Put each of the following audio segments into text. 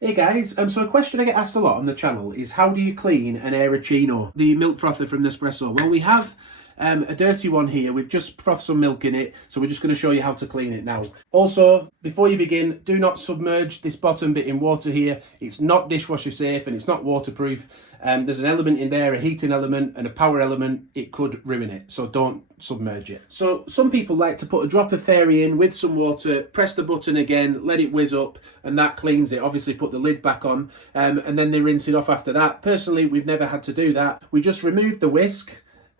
Hey guys, so a question I get asked a lot on the channel is how do you clean an Aeroccino, the milk frother from Nespresso? Well, we have a dirty one here. We've just frothed some milk in it, so we're just going to show you how to clean it now. Also, before you begin, do not submerge this bottom bit in water here. It's not dishwasher safe and it's not waterproof. There's an element in there, a heating element and a power element. It could ruin it, so don't submerge it. So some people like to put a drop of fairy in with some water, press the button again, let it whiz up, and that cleans it. Obviously put the lid back on, and then they rinse it off after that. Personally, we've never had to do that. We just remove the whisk.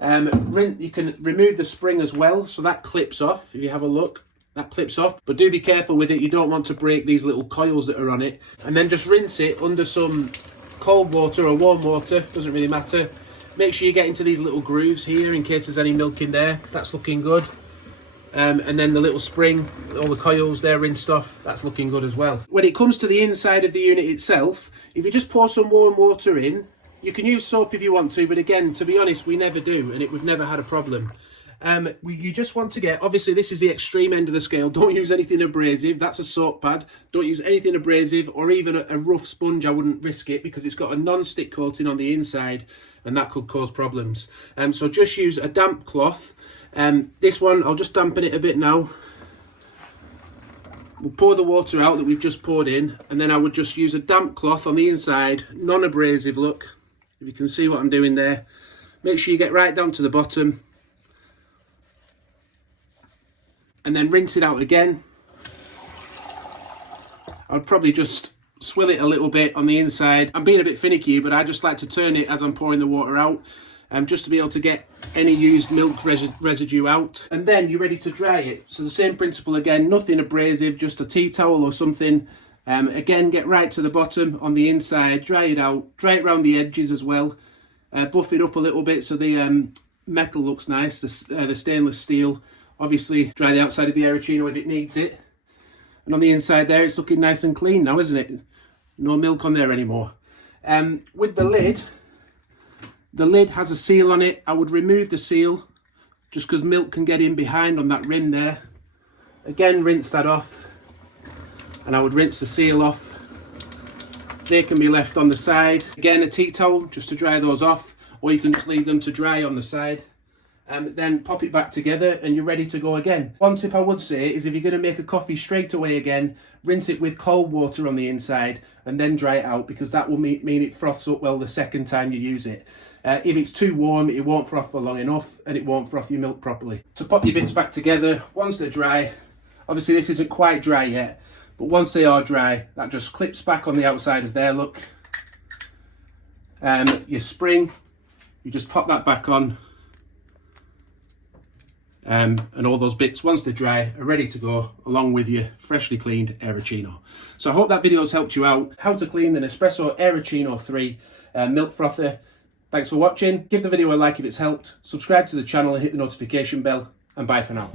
You can remove the spring as well, so that clips off. If you have a look, that clips off, but do be careful with it. You don't want to break these little coils that are on it. And then just rinse it under some cold water or warm water, doesn't really matter. Make sure you get into these little grooves here in case there's any milk in there. That's looking good. And then the little spring, all the coils there rinsed off, that's looking good as well. When it comes to the inside of the unit itself, if you just pour some warm water in, you can use soap if you want to, but again, to be honest, we never do, and we've never had a problem. You just want to get, obviously this is the extreme end of the scale, don't use anything abrasive, that's a soap pad. Don't use anything abrasive or even a rough sponge. I wouldn't risk it because it's got a non-stick coating on the inside and that could cause problems. So just use a damp cloth. This one, I'll just dampen it a bit now. We'll pour the water out that we've just poured in, and then I would just use a damp cloth on the inside, non-abrasive, look. If you can see what I'm doing there. Make sure you get right down to the bottom. And then rinse it out again. I'd probably just swill it a little bit on the inside. I'm being a bit finicky, but I just like to turn it as I'm pouring the water out. Just to be able to get any used milk residue out. And then you're ready to dry it. So the same principle again, nothing abrasive, just a tea towel or something. Again, get right to the bottom on the inside, dry it out, dry it around the edges as well. Buff it up a little bit so the metal looks nice, the stainless steel. Obviously dry the outside of the Aeroccino if it needs it. And on the inside there, it's looking nice and clean now, isn't it? No milk on there anymore. With the lid has a seal on it. I would remove the seal just because milk can get in behind on that rim there. Again, rinse that off. And I would rinse the seal off. They can be left on the side. Again, a tea towel just to dry those off, or you can just leave them to dry on the side. Then pop it back together and you're ready to go again. One tip I would say is if you're going to make a coffee straight away again, rinse it with cold water on the inside and then dry it out, because that will mean it froths up well the second time you use it. If it's too warm, it won't froth for long enough and it won't froth your milk properly. To pop your bits back together, once they're dry, obviously this isn't quite dry yet, but once they are dry, that just clips back on the outside of there, look. Your spring, you just pop that back on. And all those bits, once they're dry, are ready to go along with your freshly cleaned Aeroccino. So I hope that video has helped you out. How to clean the Nespresso Aeroccino 3 milk frother. Thanks for watching. Give the video a like if it's helped. Subscribe to the channel and hit the notification bell. And bye for now.